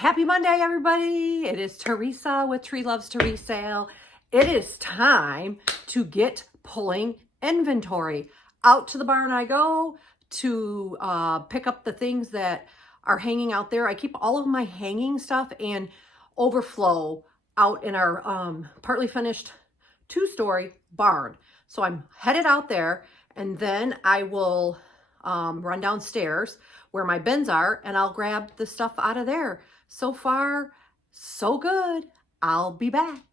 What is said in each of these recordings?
Happy Monday, everybody. It is Teresa with Tree Loves to Resale. It is time to get pulling inventory. Out to the barn I go to pick up the things that are hanging out there. I keep all of my hanging stuff and overflow out in our partly finished 2-story barn. So I'm headed out there, and then I will run downstairs where my bins are, and I'll grab the stuff out of there. So far, so good. I'll be back.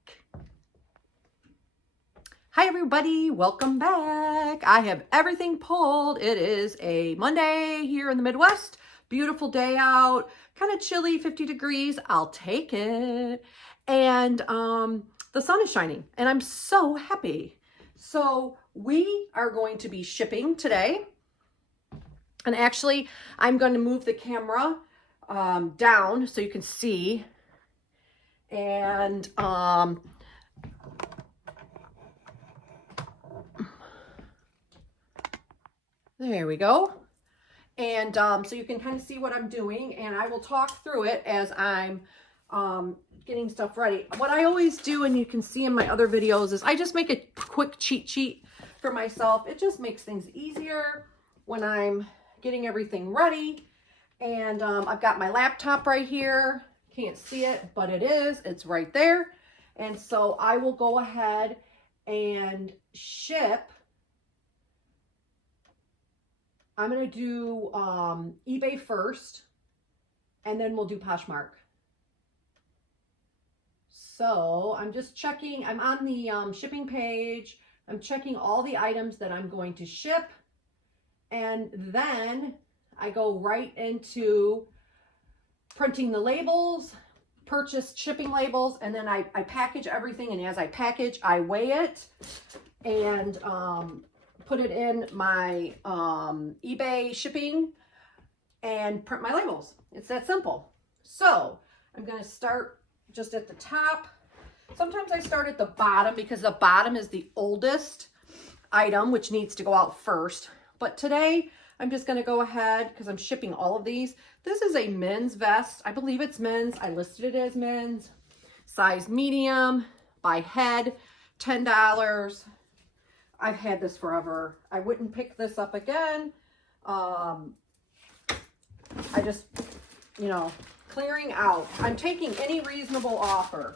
Hi, everybody. Welcome back. I have everything pulled. It is a Monday here in the Midwest. Beautiful day out. Kind of chilly, 50 degrees. I'll take it. And the sun is shining, and I'm so happy. So we are going to be shipping today. And actually, I'm going to move the camera down so you can see. And there we go. And so you can kind of see what I'm doing, and I will talk through it as I'm getting stuff ready. What I always do, and you can see in my other videos, is I just make a quick cheat sheet for myself. It just makes things easier when I'm getting everything ready. And I've got my laptop right here. Can't see it, but it's right there. And so I will go ahead and ship. I'm going to do eBay first, and then we'll do Poshmark. So I'm just checking. I'm on the shipping page. I'm checking all the items that I'm going to ship. And then I go right into printing the labels, purchase shipping labels, and then I package everything. And as I package, I weigh it and put it in my eBay shipping and print my labels. It's that simple. So I'm going to start just at the top. Sometimes I start at the bottom because the bottom is the oldest item, which needs to go out first. But today I'm just going to go ahead because I'm shipping all of these. This is a men's vest. I believe it's men's. I listed it as men's. Size medium by head, $10. I've had this forever. I wouldn't pick this up again. I just, clearing out. I'm taking any reasonable offer.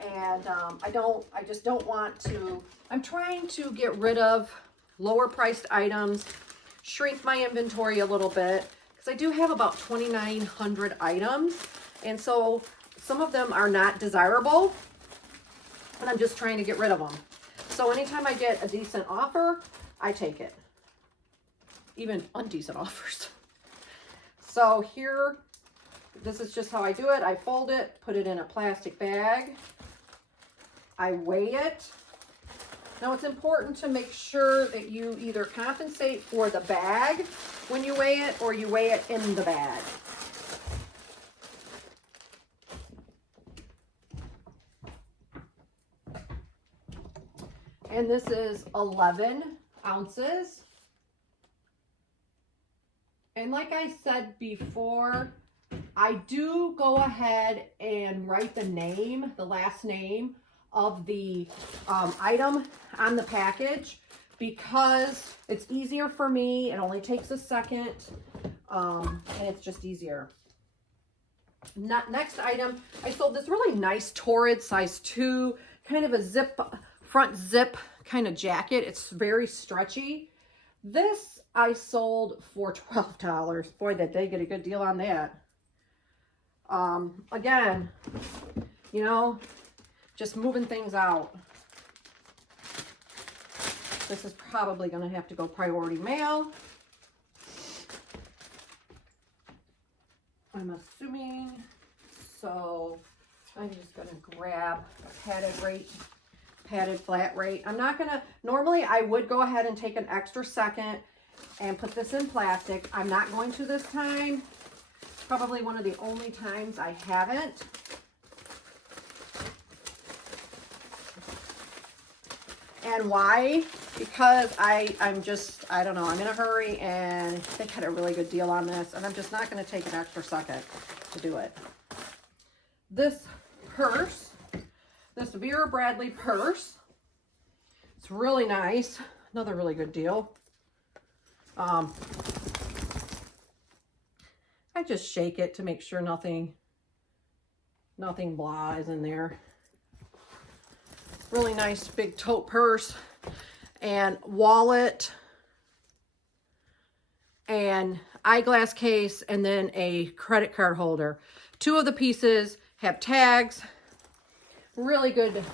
And I just don't want to. I'm trying to get rid of lower priced items, shrink my inventory a little bit, because I do have about 2,900 items. And so some of them are not desirable, and I'm just trying to get rid of them. So anytime I get a decent offer, I take it. Even undecent offers. So here, this is just how I do it. I fold it, put it in a plastic bag. I weigh it. Now it's important to make sure that you either compensate for the bag when you weigh it, or you weigh it in the bag. And this is 11 ounces. And like I said before, I do go ahead and write the name, the last name of the item on the package, because it's easier for me. It only takes a second, and it's just easier. Next item, I sold this really nice Torrid size 2, kind of a front zip kind of jacket. It's very stretchy. This I sold for $12. Boy, did they get a good deal on that. Again, just moving things out. This is probably going to have to go priority mail, I'm assuming. So I'm just going to grab a padded flat rate. I'm not going to, normally I would go ahead and take an extra second and put this in plastic. I'm not going to this time. Probably one of the only times I haven't. And why? Because I'm just, I don't know, I'm in a hurry and they got a really good deal on this, and I'm just not going to take an extra second to do it. this purse, this Vera Bradley purse. It's really nice. Another really good deal. I just shake it to make sure nothing blah is in there. Really nice big tote purse and wallet and eyeglass case, and then a credit card holder. 2 of the pieces have tags. Really good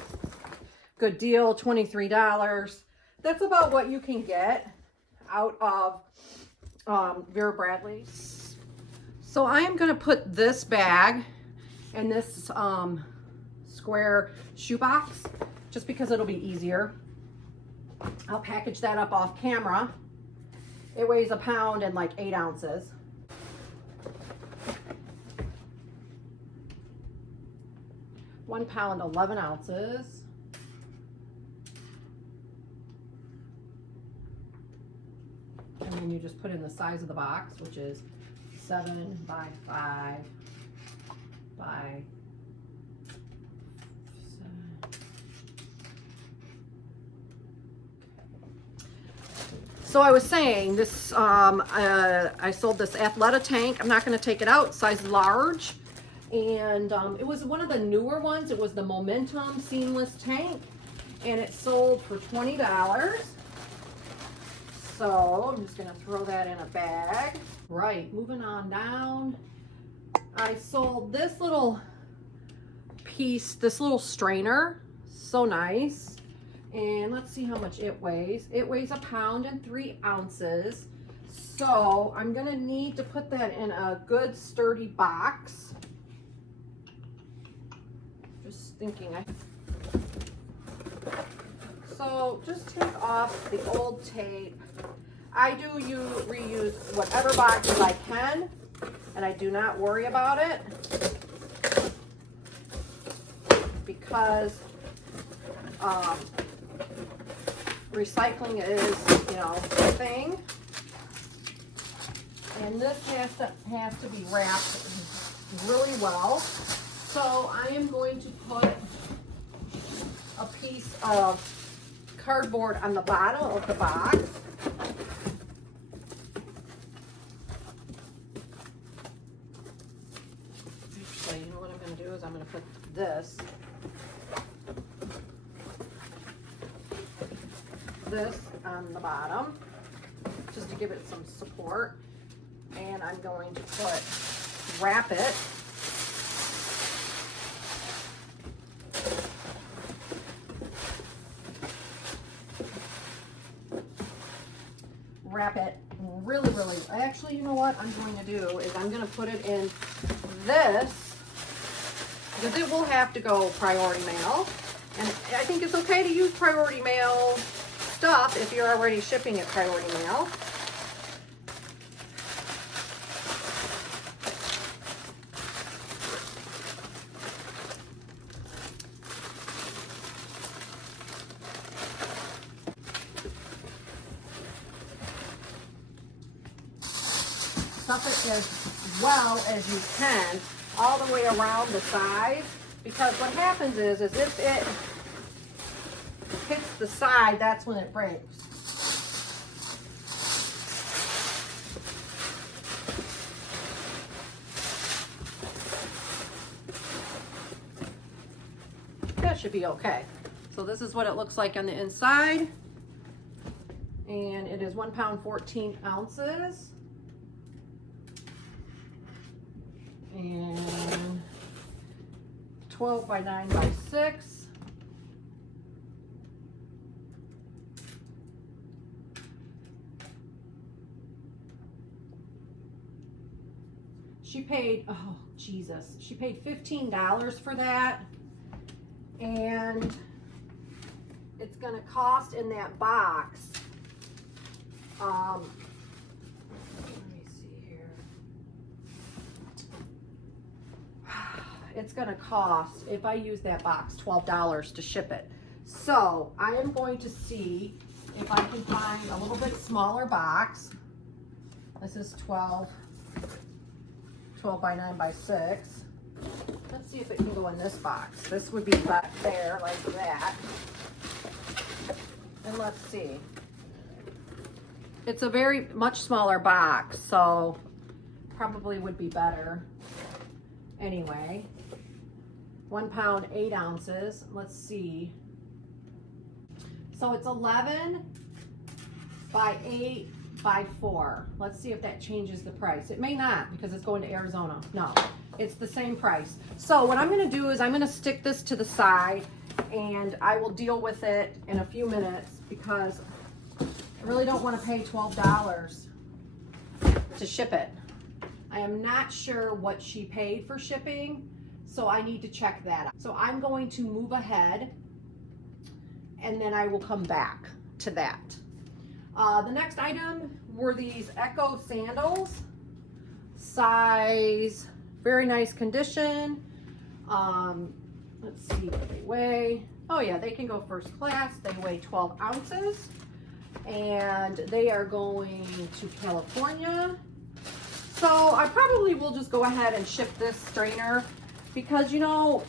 deal, $23. That's about what you can get out of Vera Bradley. So I am going to put this bag in this square shoebox just because it'll be easier. I'll package that up off camera. It weighs a pound and like 8 ounces. £1 pound, 11 ounces. And then you just put in the size of the box, which is 7 by 5 by 7. So I was saying this, I sold this Athleta tank. I'm not going to take it out, size large. And it was one of the newer ones. It was the Momentum seamless tank, and it sold for $20. So I'm just going to throw that in a bag. Right, moving on down. I sold this little piece, this little strainer. So nice. And let's see how much it weighs. It weighs a pound and 3 ounces. So I'm going to need to put that in a good sturdy box. Just thinking. So just take off the old tape. I do reuse whatever boxes I can, and I do not worry about it because recycling is, you know, a thing. And this has to be wrapped really well. So I am going to put a piece of cardboard on the bottom of the box. Actually, you know what I'm going to do is I'm going to put this on the bottom just to give it some support, and I'm going to wrap it really. Actually, you know what I'm going to do is I'm going to put it in this because it will have to go priority mail, and I think it's okay to use priority mail stuff if you're already shipping it priority mail. Stuff it as well as you can all the way around the sides, because what happens is if it hits the side, that's when it breaks. That should be okay. So this is what it looks like on the inside, and it is 1 pound 14 ounces. And 12 by 9 by 6. She paid, oh Jesus, she paid $15 for that, and it's gonna cost in that box, it's going to cost, if I use that box, $12 to ship it. So I am going to see if I can find a little bit smaller box. This is 12 by 9 by 6. Let's see if it can go in this box. This would be back there like that. And let's see. It's a very much smaller box, so probably would be better. Anyway, 1 pound, 8 ounces. Let's see. So it's 11 by 8 by 4. Let's see if that changes the price. It may not, because it's going to Arizona. No, it's the same price. So what I'm going to do is I'm going to stick this to the side, and I will deal with it in a few minutes, because I really don't want to pay $12 to ship it. I am not sure what she paid for shipping, so I need to check that out. So I'm going to move ahead, and then I will come back to that. The next item were these Echo sandals, size, very nice condition. Let's see what they weigh. Oh yeah, they can go first class. They weigh 12 ounces, and they are going to California. So I probably will just go ahead and ship this strainer, because you know,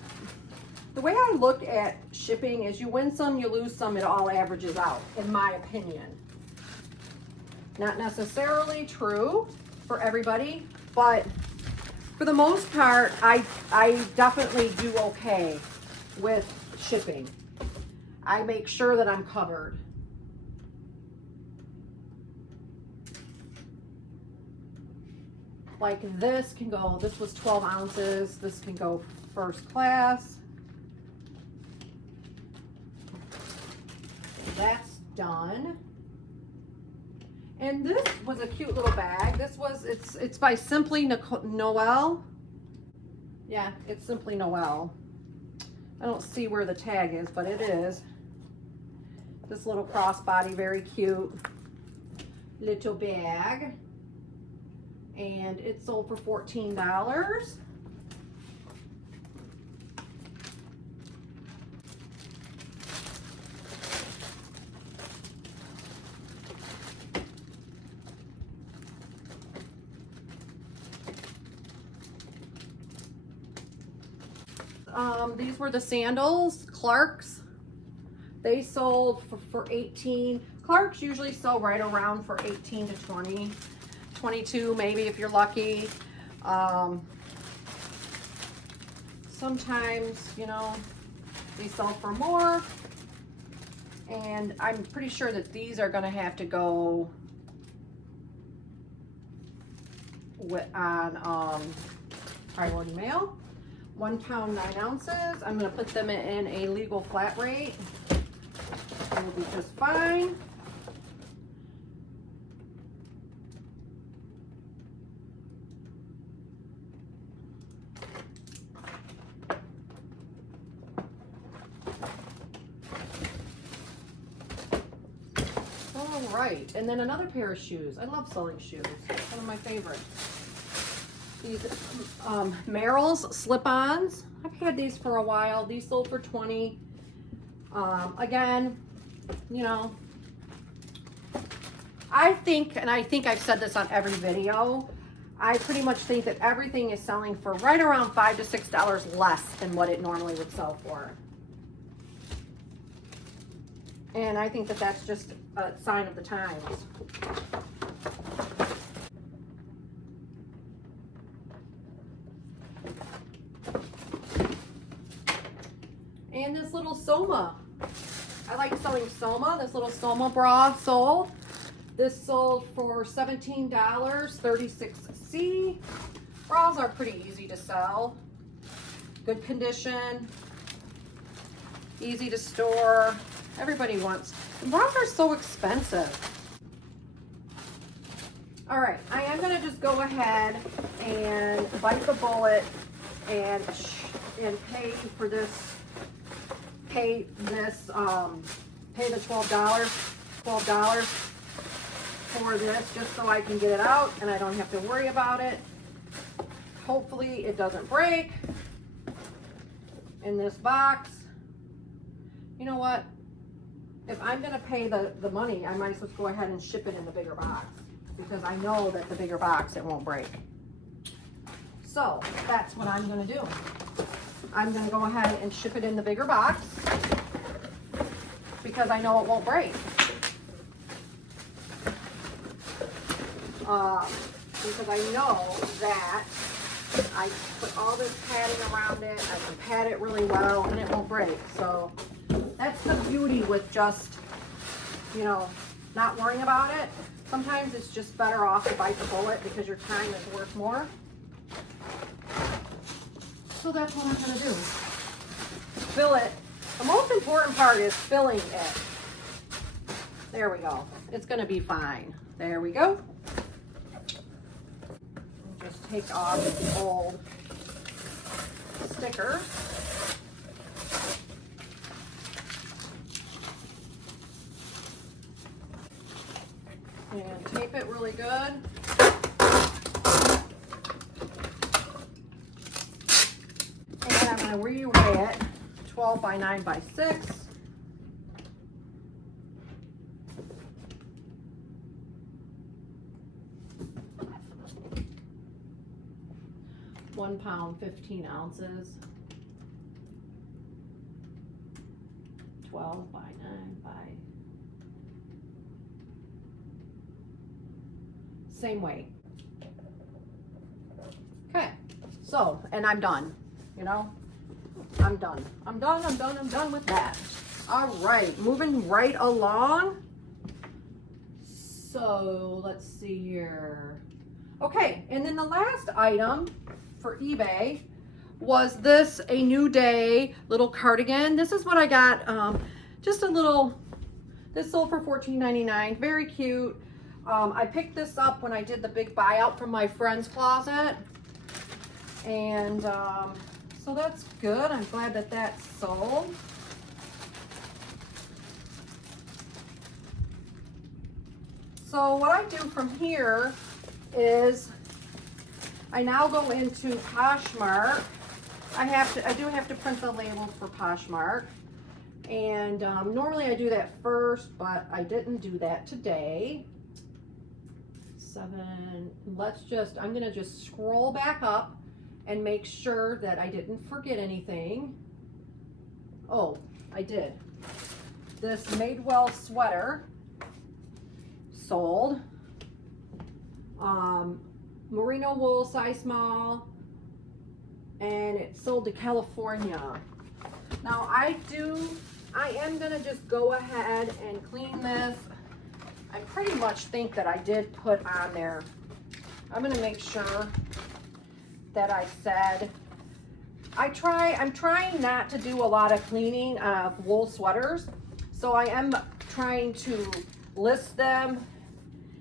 the way I look at shipping is you win some, you lose some, it all averages out, in my opinion. Not necessarily true for everybody, but for the most part, I definitely do okay with shipping. I make sure that I'm covered. Like this can go, this was 12 ounces, this can go first class. That's done. And this was a cute little bag. This was, it's by Simply Noel. Yeah, it's Simply Noel. I don't see where the tag is, but it is. This little crossbody, very cute little bag. And it sold for $14. These were the sandals, Clark's. They sold for 18. Clark's usually sell right around for 18 to 20. 22 maybe if you're lucky. Sometimes, you know, they sell for more, and I'm pretty sure that these are gonna have to go on priority mail. 1 pound, 9 ounces. I'm gonna put them in a legal flat rate. It will be just fine. Right, and then another pair of shoes. I love selling shoes. One of my favorites. These Merrell's slip-ons. I've had these for a while. These sold for 20. Again, you know, I think, and I think I've said this on every video, I pretty much think that everything is selling for right around $5 to $6 less than what it normally would sell for. And I think that that's just a sign of the times. And this little Soma. I like selling Soma. This little Soma bra sold. This sold for $17, 36C. Bras are pretty easy to sell. Good condition. Easy to store. Everybody wants. Bras are so expensive. All right, I am gonna just go ahead and bite the bullet and pay for this. Pay the $12 for this, just so I can get it out and I don't have to worry about it. Hopefully it doesn't break in this box. You know what? If I'm gonna pay the money, I might as well go ahead and ship it in the bigger box, because I know that the bigger box, it won't break. So that's what I'm gonna do. I'm going to go ahead and ship it in the bigger box because I know it won't break. Because I know that I put all this padding around it, I can pad it really well, and it won't break. So that's the beauty with just, you know, not worrying about it. Sometimes it's just better off to bite the bullet because your time is worth more. So that's what I'm gonna do. Fill it. The most important part is filling it. There we go. It's gonna be fine. There we go. Just take off the old sticker. And tape it really good. And I'm going to re-weigh it 12 by 9 by 6. £1 15 ounces. 12 by 9 by same weight. Okay, so, and I'm done, you know, I'm done with that. All right, moving right along. So let's see here. Okay, and then the last item for eBay was this A New Day little cardigan. This is what I got, just a little, this sold for $14.99, very cute. I picked this up when I did the big buyout from my friend's closet. And so that's good. I'm glad that that sold. So what I do from here is I now go into Poshmark. I do have to print the labels for Poshmark. And normally I do that first, but I didn't do that today. I'm gonna just scroll back up and make sure that I didn't forget anything. Oh, I did. This Madewell sweater sold. Merino wool, size small, and it sold to California. Now I am gonna just go ahead and clean this. I pretty much think that I did put on there. I'm gonna make sure that I said, I'm trying not to do a lot of cleaning of wool sweaters. So I am trying to list them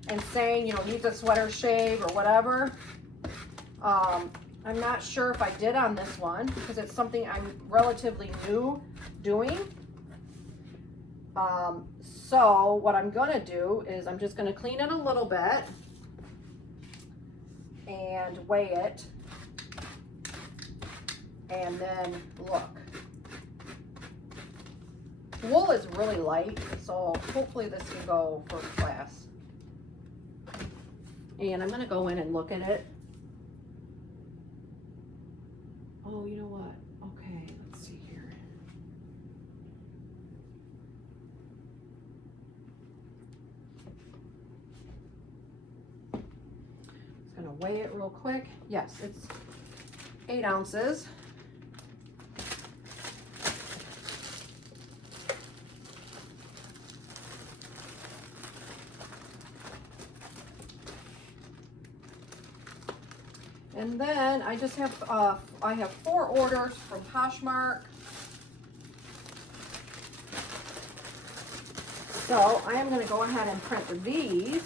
and saying, you know, needs a sweater shave or whatever. I'm not sure if I did on this one because it's something I'm relatively new doing. So what I'm gonna do is I'm just gonna clean it a little bit and weigh it, and then look. Wool is really light, so hopefully this can go first class. And I'm gonna go in and look at it. Oh, you know what? Okay, let's see here. Just gonna weigh it real quick. Yes, it's 8 ounces. And then I just have, I have 4 orders from Poshmark. So I am going to go ahead and print these.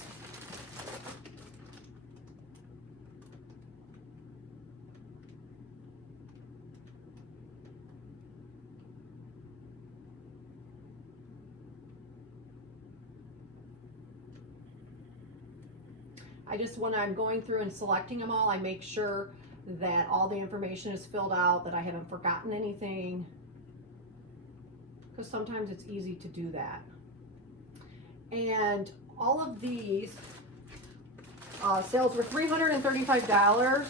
When I'm going through and selecting them all, I make sure that all the information is filled out, that I haven't forgotten anything, because sometimes it's easy to do that. And all of these sales were $335.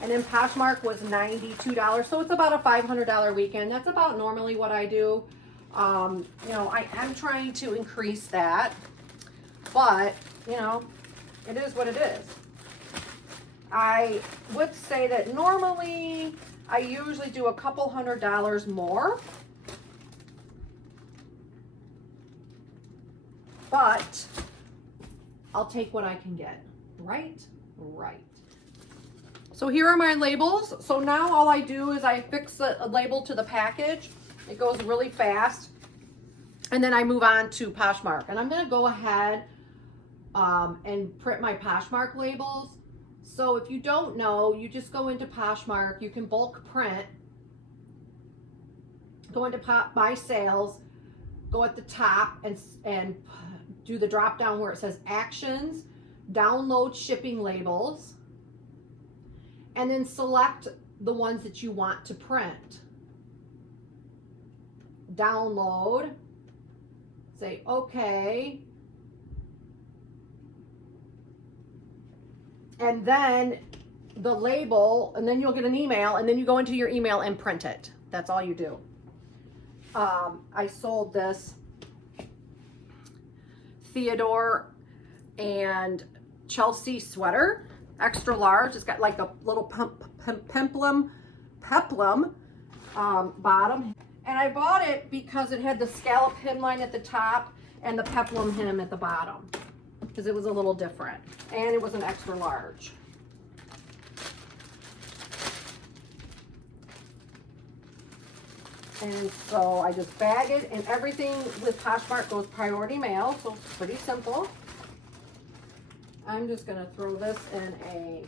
And then Poshmark was $92. So it's about a $500 weekend. That's about normally what I do. You know, I am trying to increase that, but you know, it is what it is. I would say that normally I usually do a couple $100 more, but I'll take what I can get. Right? Right. So here are my labels. So now all I do is I fix a label to the package. It goes really fast. And then I move on to Poshmark. And I'm going to go ahead and print my Poshmark labels. So if you don't know, you just go into Poshmark. You can bulk print. Go into My Sales. Go at the top and do the drop down where it says Actions. Download shipping labels. And then select the ones that you want to print. Download, say okay, and then the label, and then you'll get an email, and then you go into your email and print it. That's all you do. I sold this Theodore and Chelsea sweater, extra large. It's got like a little peplum bottom. And I bought it because it had the scallop hemline at the top and the peplum hem at the bottom, because it was a little different. And it was an extra large. And so I just bag it, and everything with Poshmark goes priority mail, so it's pretty simple. I'm just gonna throw this in a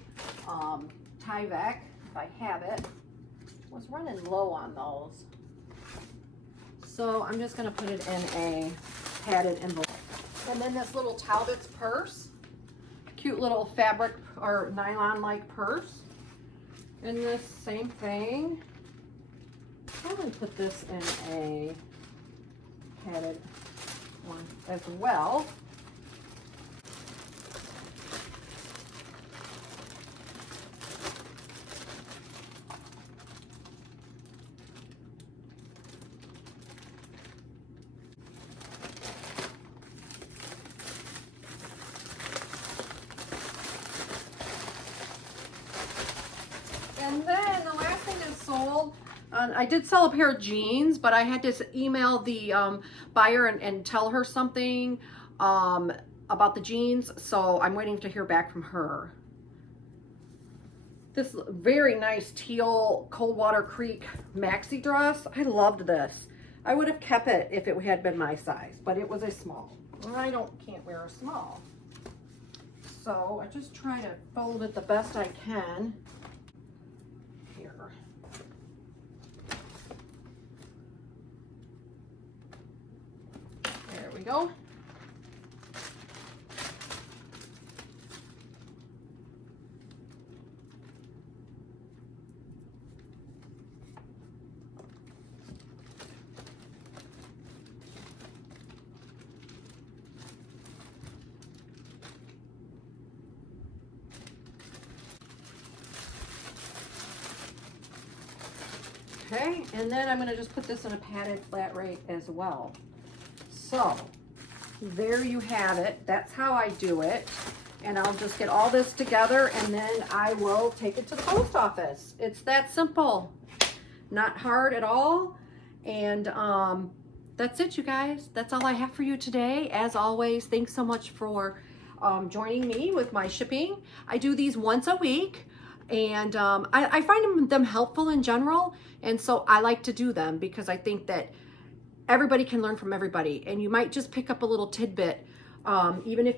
Tyvek if I have it. I was running low on those. So I'm just gonna put it in a padded envelope. And then this little Talbot's purse, cute little fabric or nylon-like purse. And this same thing. Probably put this in a padded one as well. And then the last thing I sold, I did sell a pair of jeans, but I had to email the buyer and tell her something about the jeans, so I'm waiting to hear back from her. This very nice teal Coldwater Creek maxi dress. I loved this. I would have kept it if it had been my size, but it was a small. I can't wear a small. So I just try to fold it the best I can. Here. There we go. Okay, and then I'm going to just put this in a padded flat rate as well. So, there you have it. That's how I do it. And I'll just get all this together, and then I will take it to the post office. It's that simple. Not hard at all. And that's it, you guys. That's all I have for you today. As always, thanks so much for joining me with my shipping. I do these once a week. And I find them helpful in general, and so I like to do them because I think that everybody can learn from everybody, and you might just pick up a little tidbit, even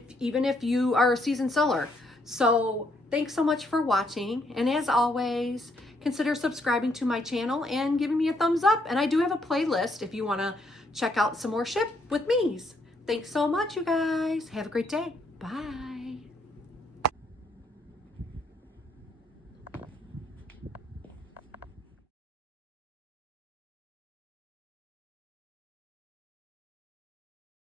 if you are a seasoned seller. So thanks so much for watching, and as always, consider subscribing to my channel and giving me a thumbs up. And I do have a playlist if you want to check out some more ship with me's. Thanks so much, you guys. Have a great day. Bye.